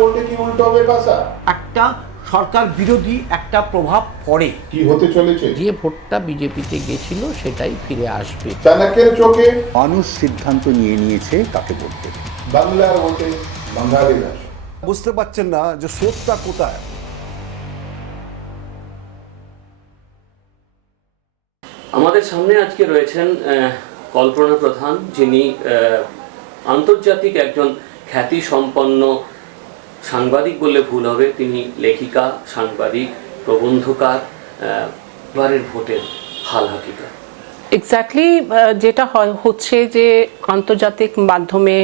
ভোটে কি উল্টো হবে পাসা? একটা সরকার বিরোধী একটা প্রভাব পড়ে। কি হতে চলেছে? যে ভোটটা বিজেপিতে গেছিল সেটাই ফিরে আসবে। চাণক্যের চোখে মানুষ সিদ্ধান্ত নিয়ে নিয়েছে কাকে ভোট দেবে। বাংলার ভোটে বাঙালিরা বুঝতে পারছেন না যে স্রোতটা কোথায়। আমাদের সামনে আজকে রয়েছেন কল্পনা প্রধান, যিনি আন্তর্জাতিক একজন খ্যাতি সম্পন্ন সাংবাদিক বললে ভুল হবে। তিনি লেখিকা, সাংবাদিক, প্রবন্ধকার। এবারের ভোটের হাল হাকিকত এক্স্যাক্টলি যেটা হচ্ছে যে আন্তর্জাতিক মাধ্যমে,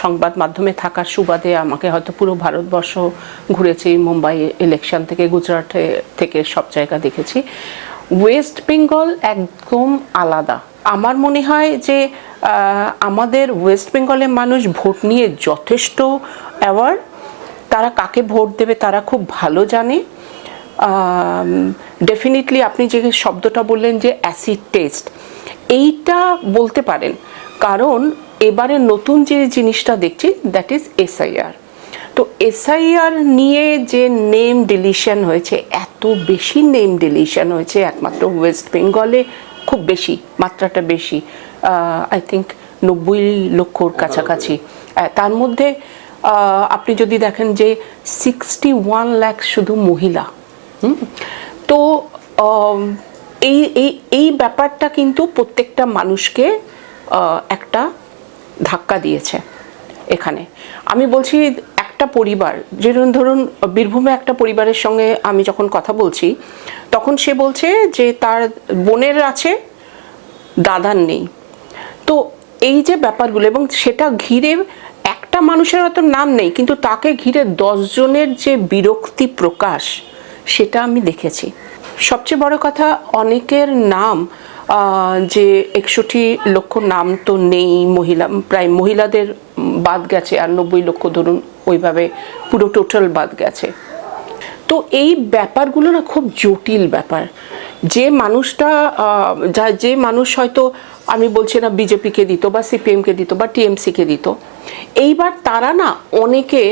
সংবাদ মাধ্যমে থাকার সুবাদে আমাকে হয়তো পুরো ভারতবর্ষ ঘুরেছি, মুম্বাই ইলেকশন থেকে গুজরাট থেকে সব জায়গা দেখেছি। ওয়েস্ট বেঙ্গল একদম আলাদা। আমার মনে হয় যে আমাদের ওয়েস্ট বেঙ্গলের মানুষ ভোট নিয়ে যথেষ্ট অ্যাওয়ার। তারা কাকে ভোট দেবে তারা খুব ভালো জানে। ডেফিনেটলি আপনি যে শব্দটা বললেন যে অ্যাসিড টেস্ট, এইটা বলতে পারেন, কারণ এবারে নতুন যে জিনিসটা দেখছি দ্যাট ইজ এসআইআর। তো এসআইআর নিয়ে যে নেম ডিলিশন হয়েছে, এত বেশি নেম ডিলিশন হয়েছে একমাত্র ওয়েস্ট বেঙ্গলে, খুব বেশি, মাত্রাটা বেশি, আই থিঙ্ক 90 লক্ষর কাছাকাছি। তার মধ্যে আপনি যদি দেখেন যে 61 লাখ শুধু মহিলা। তো এই ব্যাপারটা কিন্তু প্রত্যেকটা মানুষকে একটা ধাক্কা দিয়েছে এখানে। আমি বলছি একটা পরিবার, যেরকম ধরুন বীরভূমে একটা পরিবারের সঙ্গে আমি যখন কথা বলছি তখন সে বলছে যে তার বোনের আছে, দাদার নেই। তো এই যে ব্যাপারগুলো, এবং সেটা ঘিরে একটা মানুষের হয়তো নাম নেই কিন্তু তাকে ঘিরে 10 জনের যে বিরক্তি প্রকাশ, সেটা আমি দেখেছি। সবচেয়ে বড় কথা, অনেকের নাম, যে 61 লক্ষ নাম তো নেই, মহিলা প্রায় মহিলাদের বাদ গেছে, আর 90 লক্ষ ধরুন ওইভাবে পুরো টোটাল বাদ গেছে। তো এই ব্যাপারগুলো না খুব জটিল ব্যাপার। যে মানুষটা যে মানুষ হয়তো, আমি বলছি না বিজেপিকে দিত বা সিপিএমকে দিত বা টিএমসিকে দিত, এইবার তারা না অনেকে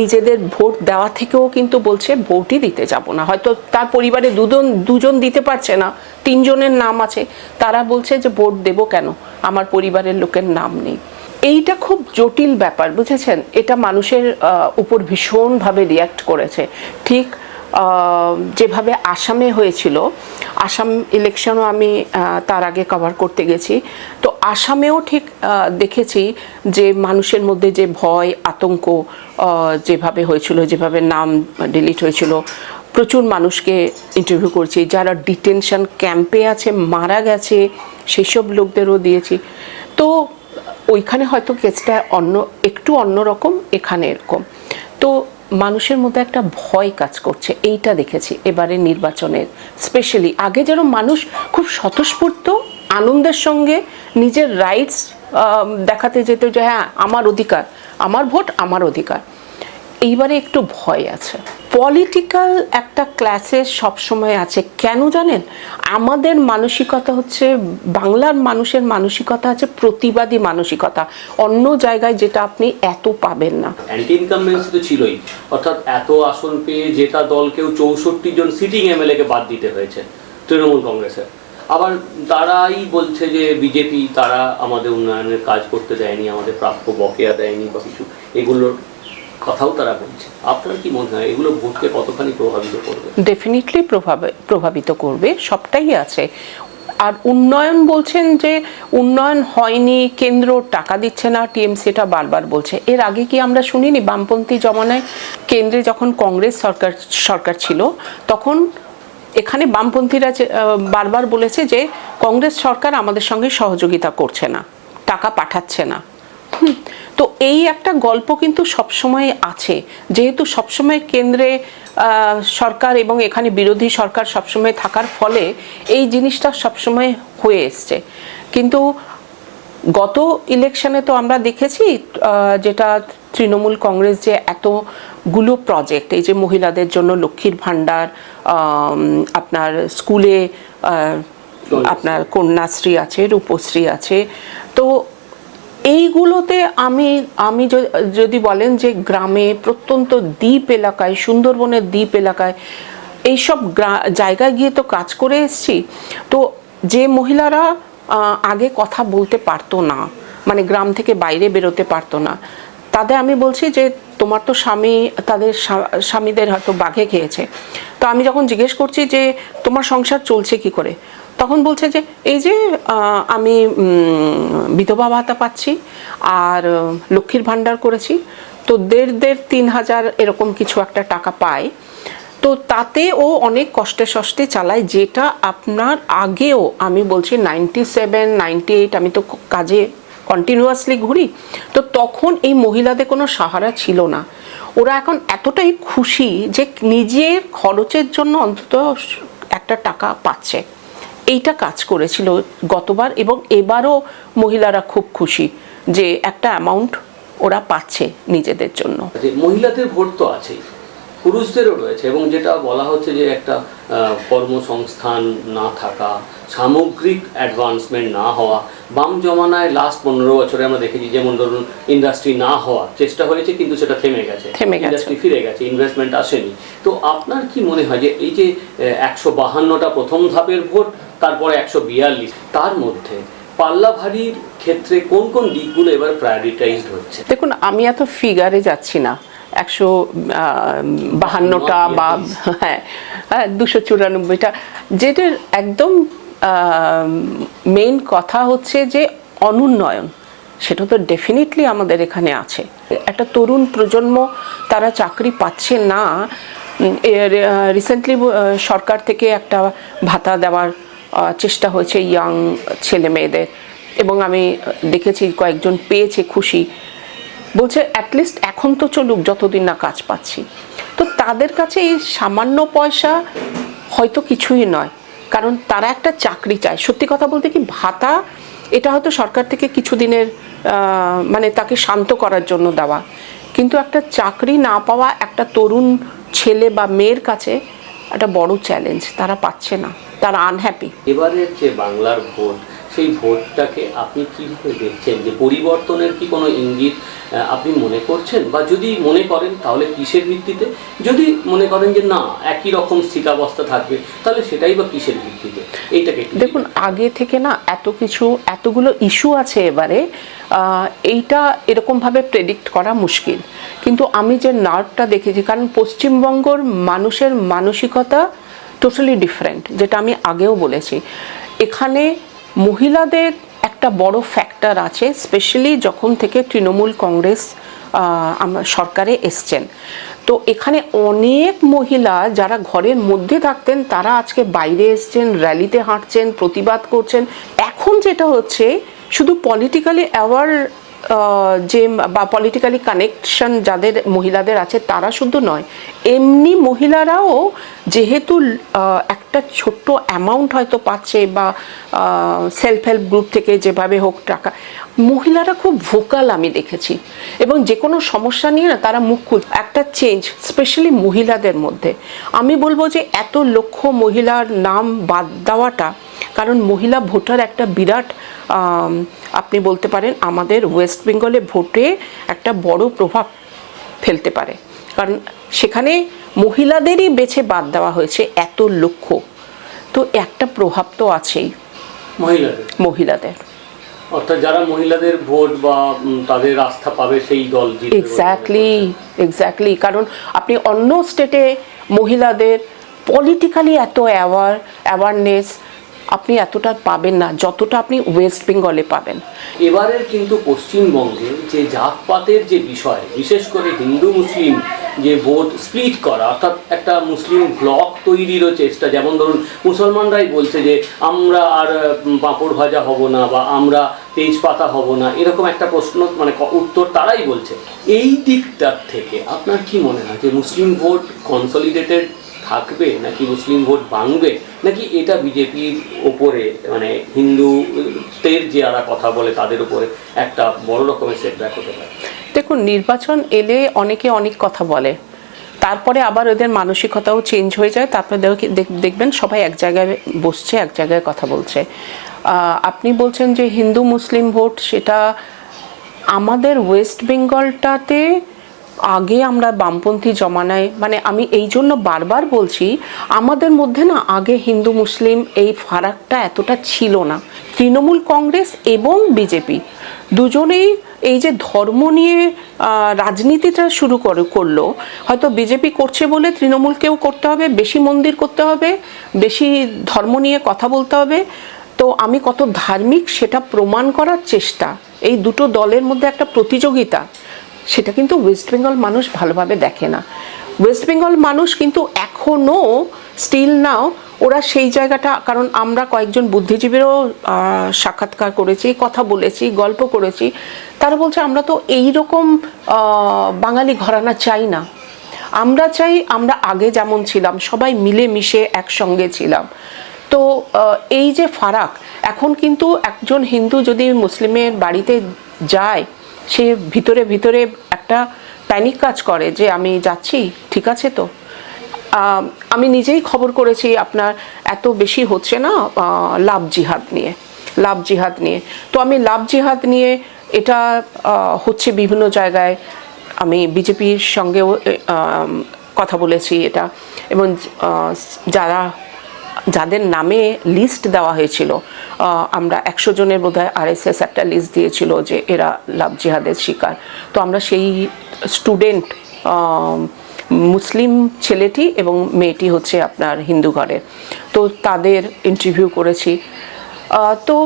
নিজেদের ভোট দেওয়া থেকেও কিন্তু বলছে ভোটই দিতে যাব না। হয়তো তার পরিবারে দুজন দিতে পারছে না, 3 জনের নাম আছে, তারা বলছে যে ভোট দেব কেন, আমার পরিবারের লোকের নাম নেই। এইটা খুব জটিল ব্যাপার, বুঝেছেন? এটা মানুষের উপর ভীষণভাবে রিয়্যাক্ট করেছে। ঠিক যেভাবে আসামে হয়েছিল, আসাম ইলেকশনও আমি তার আগে কভার করতে গেছি, তো আসামেও ঠিক দেখেছি যে মানুষের মধ্যে যে ভয় আতঙ্ক যেভাবে হয়েছিল, যেভাবে নাম ডিলিট হয়েছিল, প্রচুর মানুষকে ইন্টারভিউ করছি, যারা ডিটেনশন ক্যাম্পে আছে, মারা গেছে, সেসব লোকদেরও দিয়েছি। তো ওইখানে হয়তো কেসটা একটু অন্যরকম, এখানে এরকম। তো মানুষের মধ্যে একটা ভয় কাজ করছে, এইটা দেখেছি এবারে নির্বাচনের। স্পেশালি আগে যেন মানুষ খুব স্বতঃস্ফূর্ত আনন্দের সঙ্গে নিজের রাইটস দেখাতে যেত যে হ্যাঁ আমার অধিকার, আমার ভোট আমার অধিকার। এইবারে একটু ভয় আছে। পলিটিক্যাল একটা ক্লাসে সবসময় আছে, কেন জানেন? আমাদের মানসিকতা হচ্ছে, বাংলার মানুষের মানসিকতা আছে প্রতিবাদী মানসিকতা, অন্য জায়গায় যেটা আপনি এত পাবেন না। অ্যান্টি ইনকামবেন্সি তো ছিলই, অর্থাৎ এত আসন পেয়ে যেটা দলকেও 64 জন সিটিং এমএলএ কে বাদ দিতে হয়েছে তৃণমূল কংগ্রেসের। আবার তারাই বলছে যে বিজেপি তারা আমাদের উন্নয়নের কাজ করতে দেয়নি, আমাদের প্রাপ্য বকেয়া দেয়নি বা কিছু, এগুলোর কথাও তারা বলছে। আপনার কি মনে হয় এগুলো ভোটকে কতখানি প্রভাবিত করবে? ডেফিনেটলি প্রভাবিত করবে, সবটাই আছে। আর উন্নয়ন বলছেন যে উন্নয়ন হয়নি, কেন্দ্র টাকা দিচ্ছে না, টিএমসি এটা বারবার বলছে। এর আগে কি আমরা শুনিনি বামপন্থী জমানায় কেন্দ্রে যখন কংগ্রেস সরকার ছিল তখন এখানে বামপন্থীরা বারবার বলেছে যে কংগ্রেস সরকার আমাদের সঙ্গে সহযোগিতা করছে না, টাকা পাঠাচ্ছে না। তো এই একটা গল্প কিন্তু সবসময় আছে, যেহেতু সবসময় কেন্দ্রে সরকার এবং এখানে বিরোধী সরকার সবসময় থাকার ফলে এই জিনিসটা সবসময় হয়ে এসছে। কিন্তু গত ইলেকশনে তো আমরা দেখেছি যেটা তৃণমূল কংগ্রেস যে এতগুলো প্রজেক্ট, এই যে মহিলাদের জন্য লক্ষ্মীর ভাণ্ডার, আপনার স্কুলে আপনার কন্যাশ্রী আছে, রূপশ্রী আছে, তো এইগুলোতে আমি যদি বলেন যে গ্রামে প্রত্যন্ত দ্বীপ এলাকায়, সুন্দরবনের দ্বীপ এলাকায় এইসব জায়গায় গিয়ে তো কাজ করে এসেছি। তো যে মহিলারা আগে কথা বলতে পারতো না, মানে গ্রাম থেকে বাইরে বেরোতে পারতো না, তাদের আমি বলছি যে তোমার তো স্বামী, তাদের স্বামীদের হয়তো বাঘে খেয়েছে। তো আমি যখন জিজ্ঞেস করছি যে তোমার সংসার চলছে কি করে, তখন বলছে যে এই যে আমি বিধবা ভাতা পাচ্ছি আর লক্ষ্মীর ভাণ্ডার করেছি, তো 1,500-3,000 এরকম কিছু একটা টাকা পায়। তো তাতে ও অনেক কষ্টে সষ্টে চালায়, যেটা আপনার আগেও আমি বলছি 97, 98 আমি তো কাজে কন্টিনিউয়াসলি ঘুরি, তো তখন এই মহিলাদের কোনো সাহারা ছিল না। ওরা এখন এতটাই খুশি যে নিজের খরচের জন্য অন্তত একটা টাকা পাচ্ছে। এইটা কাজ করেছিল গতবার, এবং এবারও মহিলারা খুব খুশি যে একটা অ্যামাউন্ট ওরা পাচ্ছে নিজেদের জন্য। মহিলাদের ভোট তো আছেই, পুরুষদেরও রয়েছে, এবং যেটা বলা হচ্ছে যে একটা কর্মসংস্থান না থাকা, সামগ্রিক অ্যাডভান্সমেন্ট না হওয়া, বাম জমানায় লাস্ট 15 বছরে আমরা দেখেছি, যেমন ধরুন ইন্ডাস্ট্রি না হওয়া চেষ্টা হয়েছে কিন্তু সেটা থেমে গেছে, ইন্ডাস্ট্রি ফিরে গেছে, ইনভেস্টমেন্ট আসেনি। তো আপনার কি মনে হয় যে এই যে 152টা প্রথম ধাপের ভোট, তারপরে 142, তার মধ্যে পাল্লা ভারীর ক্ষেত্রে কোন কোন দিকগুলো এবার প্রায়োরিটাইজড হচ্ছে? দেখুন, আমি এত ফিগারে যাচ্ছি না, 152টা বা 294টা, যেটার একদম মেইন কথা হচ্ছে যে অনুন্নয়ন, সেটা তো ডেফিনেটলি আমাদের এখানে আছে। একটা তরুণ প্রজন্ম তারা চাকরি পাচ্ছে না। রিসেন্টলি সরকার থেকে একটা ভাতা দেওয়ার চেষ্টা হয়েছে ইয়াং ছেলে মেয়েদের, এবং আমি দেখেছি কয়েকজন পেয়েছে, খুশি, বলছে অ্যাটলিস্ট এখন তো চলুক যতদিন না কাজ পাচ্ছি। তো তাদের কাছে এই সামান্য পয়সা হয়তো কিছুই নয়, কারণ তারা একটা চাকরি চায়। সত্যি কথা বলতে কি, ভাতা এটা হয়তো সরকার থেকে কিছুদিনের মানে তাকে শান্ত করার জন্য দেওয়া, কিন্তু একটা চাকরি না পাওয়া একটা তরুণ ছেলে বা মেয়ের কাছে একটা বড় চ্যালেঞ্জ, তারা পাচ্ছে না, তারা আনহ্যাপি। এবারের যে বাংলার ভোট, সেই ভোটটাকে আপনি কীভাবে দেখছেন? যে পরিবর্তনের কি কোনো ইঙ্গিত আপনি মনে করছেন, বা যদি মনে করেন তাহলে কিসের ভিত্তিতে? যদি মনে করেন যে না একই রকম স্থিতাবস্থা থাকবে, তাহলে সেটাই বা কিসের ভিত্তিতে? এইটাকে দেখুন, আগে থেকে না এতগুলো ইস্যু আছে এবারে, এইটা এরকমভাবে প্রেডিক্ট করা মুশকিল। কিন্তু আমি যে নার্ভটা দেখেছি, কারণ পশ্চিমবঙ্গর মানুষের মানসিকতা টোটালি ডিফারেন্ট, যেটা আমি আগেও বলেছি। এখানে মহিলাদের একটা বড় ফ্যাক্টর আছে, স্পেশালি যখন থেকে তৃণমূল কংগ্রেস সরকারে এসছেন। তো এখানে অনেক মহিলা যারা ঘরের মধ্যে থাকতেন, তারা আজকে বাইরে এসছেন, র্যালিতে হাঁটছেন, প্রতিবাদ করছেন। এখন যেটা হচ্ছে, শুধু পলিটিক্যালি অ্যাওয়ার যে বা পলিটিক্যালি কানেকশন যাদের মহিলাদের আছে তারা শুধু নয়, এমনি মহিলারাও যেহেতু একটা ছোট্ট অ্যামাউন্ট হয়তো পাচ্ছে, বা সেলফ হেল্প গ্রুপ থেকে যেভাবে হোক টাকা, মহিলারা খুব ভোকাল আমি দেখেছি, এবং যে কোনো সমস্যা নিয়ে না তারা মুখ খুলছে। একটা চেঞ্জ স্পেশালি মহিলাদের মধ্যে, আমি বলবো যে এত লক্ষ মহিলার নাম বাদ দেওয়াটা, কারণ মহিলা ভোটার একটা বিরাট আপনি বলতে পারেন আমাদের ওয়েস্ট বেঙ্গলে ভোটে একটা বড় প্রভাব ফেলতে পারে, কারণ সেখানে মহিলাদেরই বেছে বাদ দেওয়া হয়েছে এত লক্ষ, তো একটা প্রভাব তো আছেই মহিলাদের। অর্থাৎ যারা মহিলাদের ভোট বা তাদের আস্থা পাবে সেই দল জিতবে। এক্স্যাক্টলি, কারণ আপনি অন্য স্টেটে মহিলাদের পলিটিক্যালি এত অ্যাওয়ারনেস আপনি এতটা পাবেন না যতটা আপনি ওয়েস্ট বেঙ্গলে পাবেন। এবারের কিন্তু পশ্চিমবঙ্গে যে জাতপাতের যে বিষয়, বিশেষ করে হিন্দু মুসলিম যে ভোট স্প্লিট করা, অর্থাৎ একটা মুসলিম ব্লক তৈরিরও চেষ্টা, যেমন ধরুন মুসলমানরাই বলছে যে আমরা আর পাঁপড় ভাজা হব না, বা আমরা তেজপাতা হব না, এরকম একটা প্রশ্ন মানে উত্তর তারাই বলছে। এই দিকটার থেকে আপনার কি মনে হয় যে মুসলিম ভোট কনসলিডেটেড থাকবে, নাকি মুসলিম ভোট ভাঙবে, নাকি এটা বিজেপির ওপরে মানে হিন্দুদের যারা কথা বলে তাদের উপরে একটা বড় রকমের সেটব্যাক হতে পারে? দেখুন, নির্বাচন এলে অনেকে অনেক কথা বলে, তারপরে আবার ওদের মানসিকতাও চেঞ্জ হয়ে যায়, তারপরে দেখবেন সবাই এক জায়গায় বসছে, এক জায়গায় কথা বলছে। আপনি বলছেন যে হিন্দু মুসলিম ভোট, সেটা আমাদের ওয়েস্ট বেঙ্গলটাতে আগে আমরা বামপন্থী জমানায়, মানে আমি এই জন্য বারবার বলছি, আমাদের মধ্যে না আগে হিন্দু মুসলিম এই ফারাকটা এতটা ছিল না। তৃণমূল কংগ্রেস এবং বিজেপি দুজনেই এই যে ধর্ম নিয়ে রাজনীতিটা শুরু করলো, হয়তো বিজেপি করছে বলে তৃণমূলকেও করতে হবে, বেশি মন্দির করতে হবে, বেশি ধর্ম নিয়ে কথা বলতে হবে। তো আমি কত ধার্মিক সেটা প্রমাণ করার চেষ্টা, এই দুটো দলের মধ্যে একটা প্রতিযোগিতা, সেটা কিন্তু ওয়েস্ট বেঙ্গল মানুষ ভালোভাবে দেখে না। ওয়েস্ট বেঙ্গল মানুষ কিন্তু এখনও স্টিল নাও ওরা সেই জায়গাটা, কারণ আমরা কয়েকজন বুদ্ধিজীবীরও সাক্ষাৎকার করেছি, কথা বলেছি, গল্প করেছি, তারা বলছে আমরা তো এইরকম বাঙালি ঘরানা চাই না, আমরা চাই আমরা আগে যেমন ছিলাম সবাই মিলেমিশে একসঙ্গে ছিলাম। তো এই যে ফারাক, এখন কিন্তু একজন হিন্দু যদি মুসলিমের বাড়িতে যায়, সে ভিতরে ভিতরে একটা প্যানিক কাজ করে যে আমি যাচ্ছি, ঠিক আছে তো। আমি নিজেই খবর করেছি আপনার এত বেশি হচ্ছে না লাভ জিহাদ নিয়ে। তো আমি লাভ জিহাদ নিয়ে এটা হচ্ছে বিভিন্ন জায়গায়, আমি বিজেপির সঙ্গেও কথা বলেছি এটা, এবং যাদের নামে লিস্ট দেওয়া হয়েছিল, আমরা 100 জনের বোধহয় RSS একটা লিস্ট দিয়েছিল যে এরা লাভ জিহাদের শিকার। তো আমরা সেই স্টুডেন্ট, মুসলিম ছেলেটি এবং মেয়েটি হচ্ছে আপনার হিন্দু ঘরে, তো তাদের ইন্টারভিউ করেছি। তো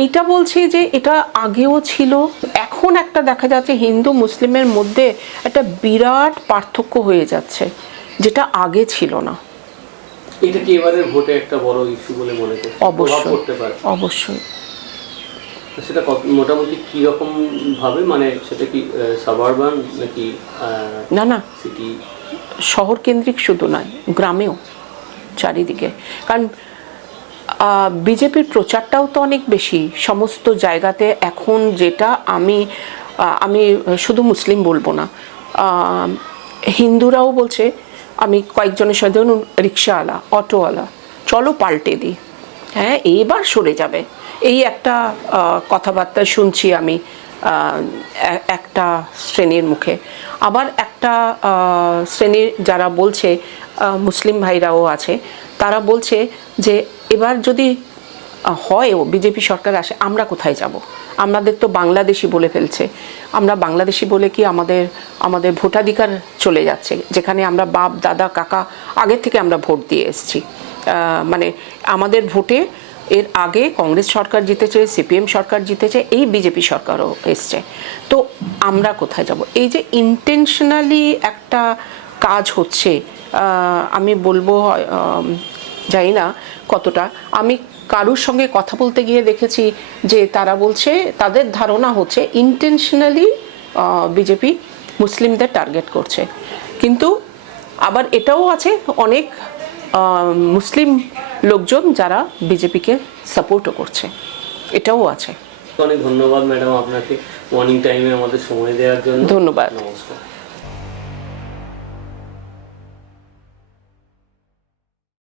এইটা বলছি যে এটা আগেও ছিল, এখন একটা দেখা যাচ্ছে হিন্দু মুসলিমের মধ্যে একটা বিরাট পার্থক্য হয়ে যাচ্ছে, যেটা আগে ছিল না। এটা কি এবারের ভোটে একটা বড় ইস্যু বলে মনে করছেন? অবশ্যই, করতে পারে, অবশ্যই। সেটা মোটামুটি কি রকম ভাবে, মানে সেটা কি সাবারবান নাকি না সিটি? শহর কেন্দ্রিক শুধু নয়, গ্রামেও চারিদিকে, কারণ বিজেপির প্রচারটাও তো অনেক বেশি সমস্ত জায়গাতে এখন। যেটা আমি শুধু মুসলিম বলবো না, হিন্দুরাও বলছে, আমি কয়েকজনের সাথে রিক্সাওয়ালা, অটোওয়ালা, চলো পাল্টে দিই, হ্যাঁ এবার সরে যাবে, এই একটা কথাবার্তা শুনছি আমি একটা শ্রেণীর মুখে। আবার একটা শ্রেণীর যারা বলছে, মুসলিম ভাইরাও আছে, তারা বলছে যে এবার যদি হয়ও বিজেপি সরকার আসে, আমরা কোথায় যাব? আমাদের তো বাংলাদেশি বলে ফেলছে, আমরা বাংলাদেশি বলে কি আমাদের ভোটাধিকার চলে যাচ্ছে, যেখানে আমরা বাপ দাদা কাকা আগের থেকে আমরা ভোট দিয়ে এসেছি। মানে আমাদের ভোটে এর আগে কংগ্রেস সরকার জিতেছে, CPM সরকার জিতেছে, এই বিজেপি সরকারও এসছে, তো আমরা কোথায় যাব? এই যে ইন্টেনশনালি একটা কাজ হচ্ছে, আমি বলবো জানি না কতটা, আমি কারুর সঙ্গে কথা বলতে গিয়ে দেখেছি যে তারা বলছে তাদের ধারণা হচ্ছে ইন্টেনশনালি বিজেপি মুসলিমদের টার্গেট করছে। কিন্তু আবার এটাও আছে অনেক মুসলিম লোকজন যারা বিজেপিকে সাপোর্টও করছে, এটাও আছে। অনেক ধন্যবাদ ম্যাডাম আপনাকে মর্নিং টাইমে আমাদের সময় দেওয়ার জন্য। ধন্যবাদ। নমস্কার।